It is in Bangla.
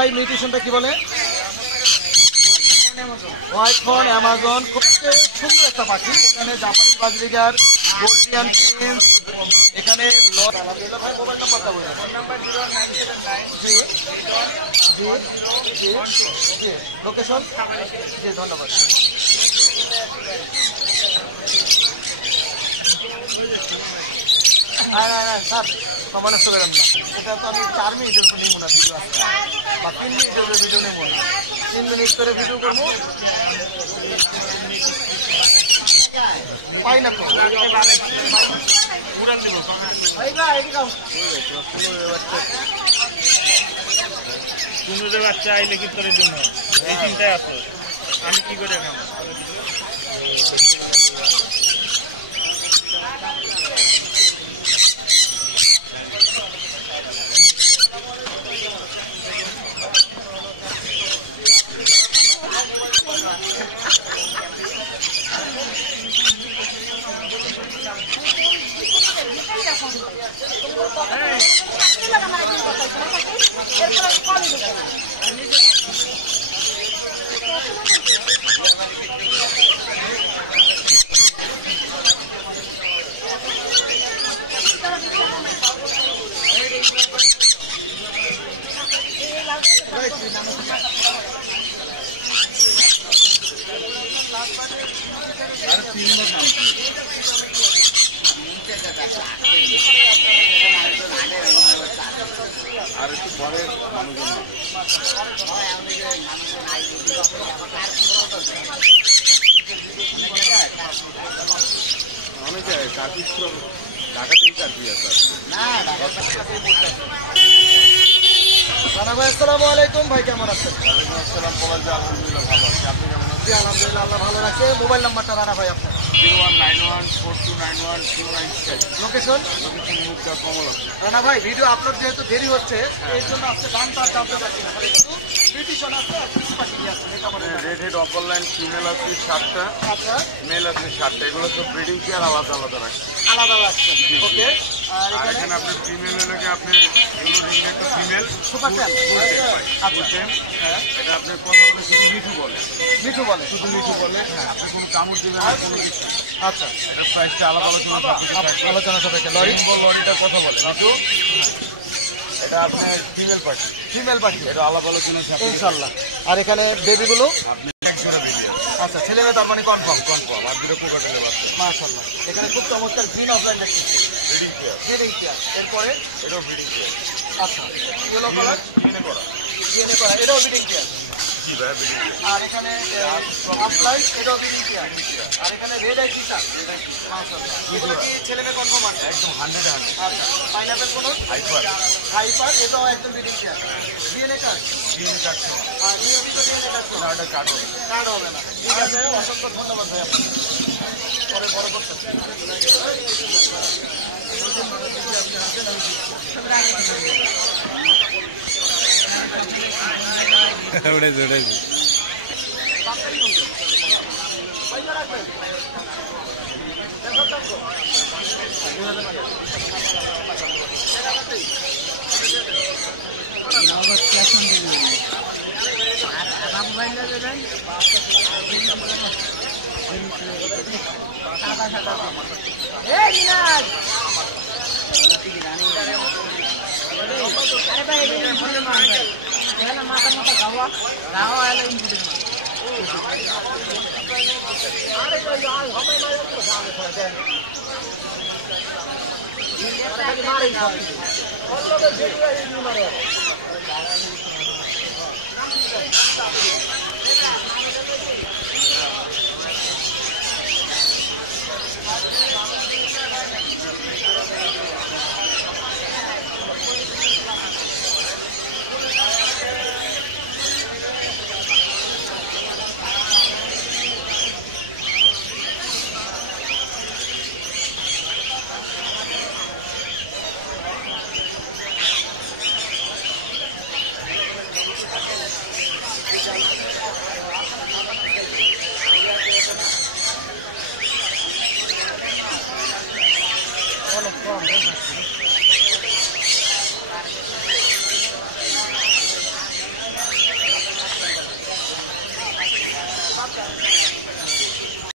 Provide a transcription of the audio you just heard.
ভাই মিউটেশনটা কি বলে? হোয়াইট হর্ন অ্যামাজন, খুব সুন্দর একটা পাখি। এখানে জাপানি বাজরিগার, গোল্ডিয়ান প্রিন্স, এখানে মোবাইল নাম্বারটা বলুন। Phone number 09799 location. জি ধন্যবাদ। স্যার সময় নষ্ট করেন না, এটা তো আমি 4 মিনিটের উপর নেবো না ভিডিও আসতে, বা 3 মিনিটের উপরে ভিডিও নেবো না, 3 মিনিট করে ভিডিও করবো। পাই না তো কুমড়োদের বাচ্চা আইলে কি তোর জন্য এই চিন্তায় আছো, আমি কি করে খাবো? আর একটু পরে মানুষজন অনেক কাকি ঢাকাতেই কাকি আছে। আসসালামু আলাইকুম ভাই, কেমন আছেন? ওয়ালাইকুম আসসালাম। আলহামদুলিল্লাহ ভালো আছি, আপনি কেমন আছেন? জি আলহামদুলিল্লাহ, আল্লাহ ভালো রাখে। মোবাইল নাম্বারটা রানা ভাই আপনার? 0191429126। লোকেশন? লোকেশন মুগদা কমলাপুর। রানা ভাই ভিডিও আপলোড যেহেতু দেরি হচ্ছে, এই জন্য আজকে দামটা জানতে চাচ্ছি না, কিন্তু ব্রিটিশন আছে আর কিছু পাখি আছে। Red head upper line female আছে 7টা, মেল আছে 7টা। এগুলো সব ব্রিডিং কেয়ার আলাদা আলাদা রাখছে, আলাদা রাখছেন। ওকে। আর এখানে আপনার ফিমেল হলে আপনি একটা ফিমেল সুপার টেন। এটা আপনার কথা বলে শুধু মিঠু বলে, মিঠু বলে, শুধু মিঠু বলে। হ্যাঁ, আপনি কোনো কামড় দিবেন না, কোনো কিছু। আচ্ছা, এটা প্রাইসটা আলাদা আলোচনা সাপেক্ষে। লরি লরিটা কথা বলে মিঠু, এটা আপনার ফিমেল পাখি। ফিমেল পাখি, এটা আলাদা আলোচনা ইনশাল্লাহ। আর এখানে বেবিগুলো আপনি এক জোড়া বেবি আছে। আচ্ছা, ছেলে মেয়ে তার মানে কনফার্ম। আর দুটো কোকাটেলের বাচ্চা। মাশাআল্লাহ, এখানে খুব চমৎকার গ্রিন অফলাইন দেখতেছি, ব্রিডিং কেয়ার। Breeding care. এরপরে এটাও ব্রিডিং কেয়ার। আচ্ছা, ইয়েলো কালার ডিএনএ করা। ডিএনএ করা, এটাও ব্রিডিং কেয়ার। জি ভাই, ব্রিডিং কেয়ার। আর এখানে আপলাইট, এটাও ব্রিডিং কেয়ার। আর এখানে রেড আই চিতা, মাশাআল্লাহ। এগুলো কি ছেলে মেয়ে কনফার্ম আছে? একদম 100। আচ্ছা, পাইনাপেল কোন হাইপার। হাইপার, এটাও একদম breeding care. DNA card, DNA card. আর নিয়মিত ডিএনএ কার্ড না, ওটা কার্ড হবে। কার্ড হবে না। ঠিক আছে, অসংখ্য ধন্যবাদ ভাই আপনাকে। পরে বড় করতে উড়েছে উড়েছে। মাথা মাথা গাওয়া গাওয়া এলো ইনপুটের